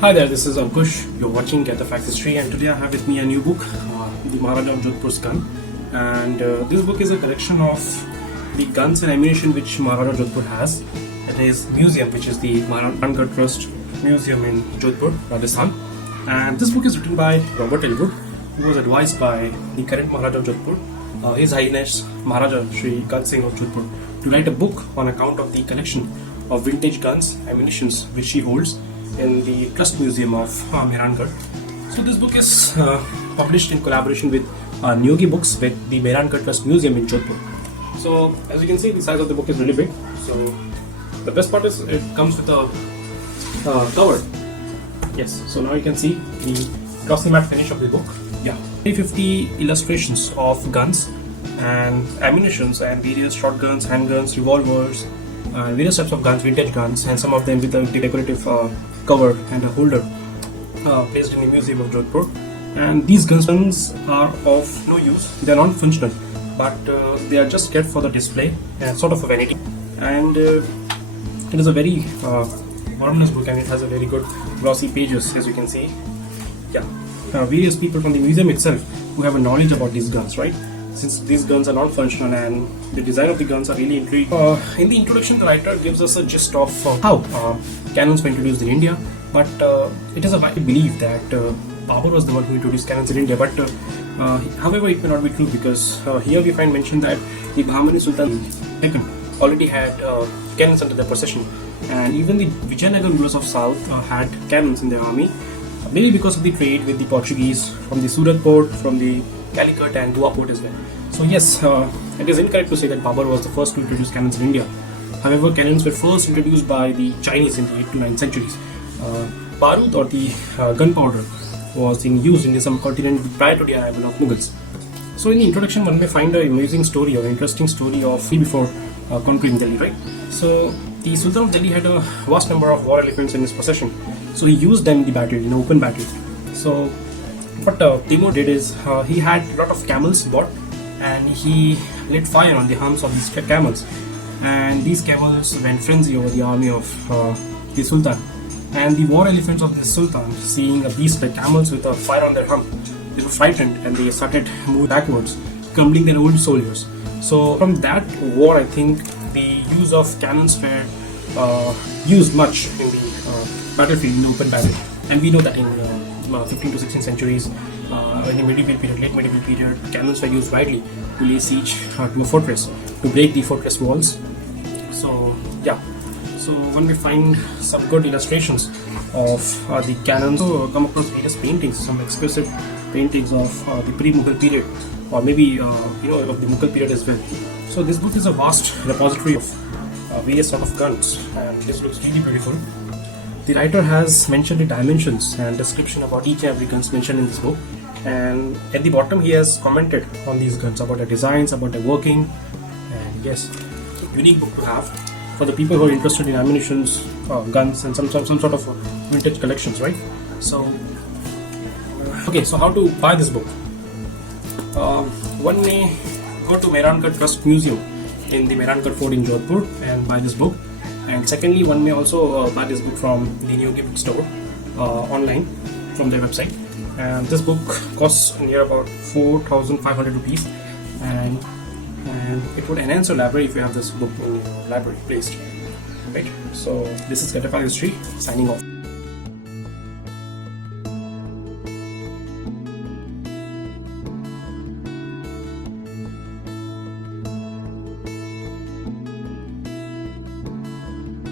Hi there, this is Ankush. You're watching Get the Fact History, and today I have with me a new book, The Maharaja of Jodhpur's Gun. And this book is a collection of the guns and ammunition which Maharaja of Jodhpur has at his museum, which is the Mehrangarh Trust Museum in Jodhpur, Rajasthan. And this book is written by Robert Elgood, who was advised by the current Maharaja of Jodhpur, His Highness Maharaja Shri Gat Singh of Jodhpur, to write a book on account of the collection of vintage guns, ammunitions which he holds in the Trust Museum of Mehrangarh. So this book is published in collaboration with Niyogi books with the Mehrangarh Trust Museum in Jodhpur. So as you can see, the size of the book is really big. So the best part is it comes with a cover. Yes, so now you can see the glossy matte finish of the book. Yeah, 350 illustrations of guns and ammunitions and various shotguns, handguns, revolvers, various types of guns, vintage guns, and some of them with a decorative cover and a holder placed in the Museum of Jodhpur. And these guns are of no use, they are non-functional, but they are just kept for the display and sort of a vanity. And it is a very voluminous book, and it has a very good glossy pages, as you can see. Yeah, various people from the museum itself who have a knowledge about these guns, right? Since these guns are non-functional and the design of the guns are really intriguing. In the introduction, the writer gives us a gist of how cannons were introduced in India, but it is a widely belief that Babur was the one who introduced cannons in India, but however it may not be true, because here we find mentioned that the Bahmani Sultan II already had cannons under their possession, and even the Vijayanagar rulers of South had cannons in their army, maybe because of the trade with the Portuguese from the Surat port, from the Calicut and Goa port as well. So yes, it is incorrect to say that Babur was the first to introduce cannons in India. However, cannons were first introduced by the Chinese in the 8th to 9th centuries. Barud, or the gunpowder, was in use in the subcontinent prior to the arrival of Mughals. So in the introduction, one may find an amazing story or interesting story of before conquering Delhi, right? So the Sultan of Delhi had a vast number of war elephants in his possession. So he used them in the battle, in open battle. So what Timur did is he had a lot of camels bought, and he lit fire on the humps of these camels, and these camels went frenzy over the army of the Sultan. And the war elephants of the Sultan, seeing a beast like camels with a fire on their hump, they were frightened and they started moving backwards, crumbling their old soldiers. So from that war, I think the use of cannons were used much in the battlefield, in the open battle. And we know that in 15th to 16th centuries, in the medieval period, late medieval period, cannons were used widely to lay siege to a fortress, to break the fortress walls. So yeah, so when we find some good illustrations of the cannons, so come across various paintings, some exquisite paintings of the pre-Mughal period, or maybe of the Mughal period as well. So this book is a vast repository of various sort of guns, and this looks really beautiful. The writer has mentioned the dimensions and description about each and every guns mentioned in this book, and at the bottom he has commented on these guns, about their designs, about their working. And yes, unique book to have for the people who are interested in ammunitions, guns, and some sort of vintage collections, right? So okay, so how to buy this book? One may go to Mehrangarh Trust Museum in the Mehrangarh Fort in Jodhpur and buy this book. And secondly, one may also buy this book from the Niyogi bookstore online from their website. And this book costs near about 4,500 rupees, and it would enhance your library if you have this book in your library placed. Right. So this is Get the Fact History signing off.